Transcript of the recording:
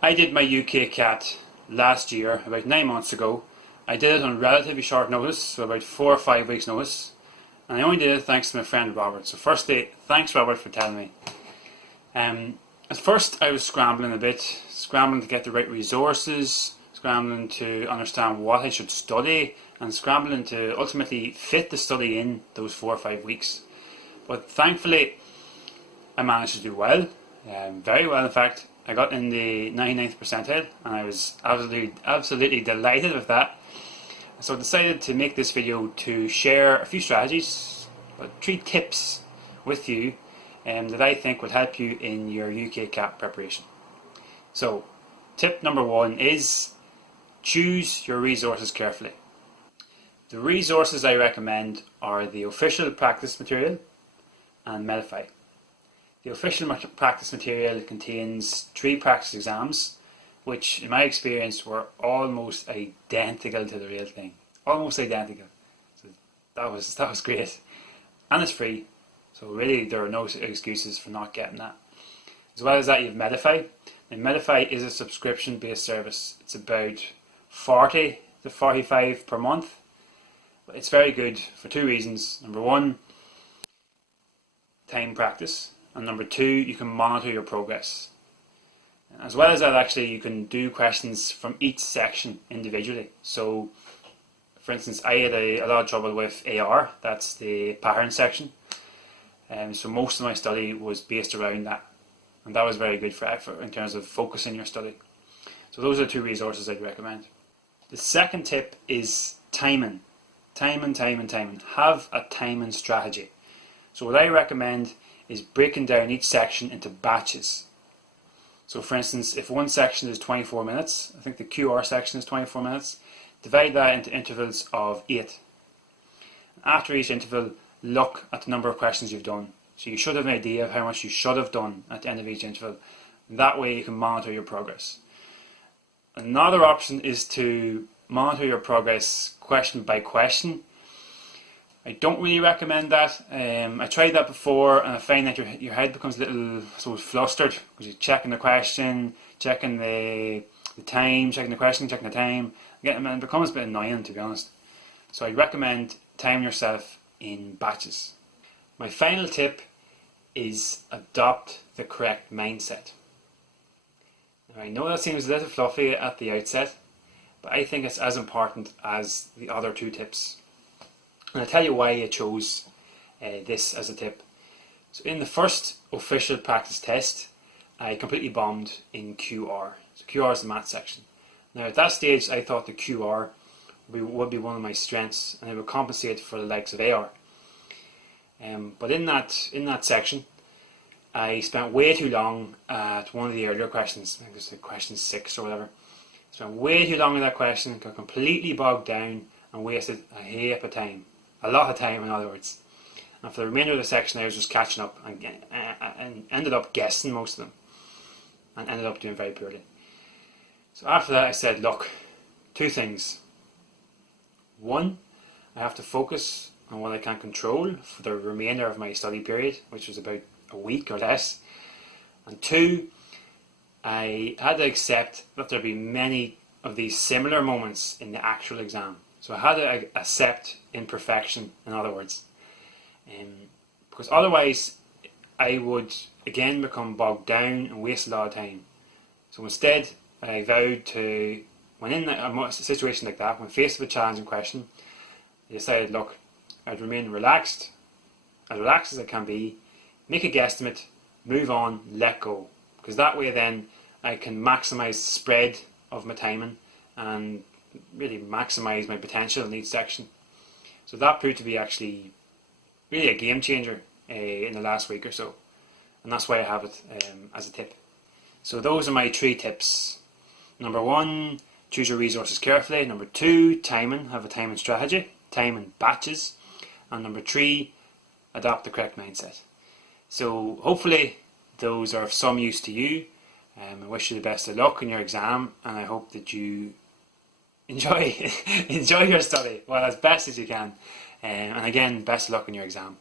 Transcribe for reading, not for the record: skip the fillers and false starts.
I did my UKCAT last year, about 9 months ago. I did it on relatively short notice, so about 4 or 5 weeks notice. And I only did it thanks to my friend Robert. So firstly, thanks Robert for telling me. At first I was scrambling a bit, scrambling to get the right resources, scrambling to understand what I should study, and scrambling to ultimately fit the study in those 4 or 5 weeks. But thankfully I managed to do well, very well in fact. I got in the 99th percentile and I was absolutely delighted with that. So I decided to make this video to share a few strategies, 3 tips with you that I think will help you in your UKCAT preparation. So tip number 1 is choose your resources carefully. The resources I recommend are the official practice material and Medify. The official practice material contains 3 practice exams, which in my experience were almost identical to the real thing. Almost identical. So that was great. And it's free, so really there are no excuses for not getting that. As well as that, you have Medify. And Medify is a subscription based service. It's about 40 to 45 per month. But it's very good for 2 reasons. Number 1, time practice. And number 2, you can monitor your progress. As well as that, actually, you can do questions from each section individually. So, for instance, I had a lot of trouble with AR, that's the pattern section. So most of my study was based around that. And that was very good for effort in terms of focusing your study. So those are 2 resources I'd recommend. The second tip is timing. Timing. Have a timing strategy. So what I recommend is breaking down each section into batches. So for instance, if one section is 24 minutes, I think the QR section is 24 minutes, divide that into intervals of 8. After each interval, look at the number of questions you've done. So you should have an idea of how much you should have done at the end of each interval. That way you can monitor your progress. Another option is to monitor your progress question by question. I don't really recommend that. I tried that before and I find that your head becomes a little flustered because you're checking the question, checking the time, checking the question, checking the time. Again, it becomes a bit annoying, to be honest. So I'd recommend timing yourself in batches. My final tip is adopt the correct mindset. Now, I know that seems a little fluffy at the outset, but I think it's as important as the other 2 tips. And I'll tell you why I chose this as a tip. So in the first official practice test, I completely bombed in QR. So QR is the math section. Now at that stage I thought the QR would be one of my strengths and it would compensate for the likes of AR. But in that section I spent way too long at one of the earlier questions. I think it was question 6 or whatever. I spent way too long in that question, got completely bogged down and wasted a heap of time. A lot of time, in other words. And for the remainder of the section I was just catching up and ended up guessing most of them and ended up doing very poorly. So after that I said, look, 2 things. 1, I have to focus on what I can control for the remainder of my study period, which was about a week or less. And 2, I had to accept that there'd be many of these similar moments in the actual exam. So I had to accept imperfection, in other words. Because otherwise I would again become bogged down and waste a lot of time. So instead I vowed to, when in a situation like that, when faced with a challenging question, I decided, look, I'd remain relaxed as I can be, make a guesstimate, move on, let go. Because that way then I can maximise the spread of my timing and really maximise my potential in each section. So that proved to be actually really a game changer in the last week or so, and that's why I have it as a tip. So those are my 3 tips. Number 1, choose your resources carefully. Number 2, timing, have a timing strategy, time in batches. And number 3, adopt the correct mindset. So hopefully those are of some use to you. I wish you the best of luck in your exam, and I hope that you enjoy your study well as best as you can. And again, best of luck in your exam.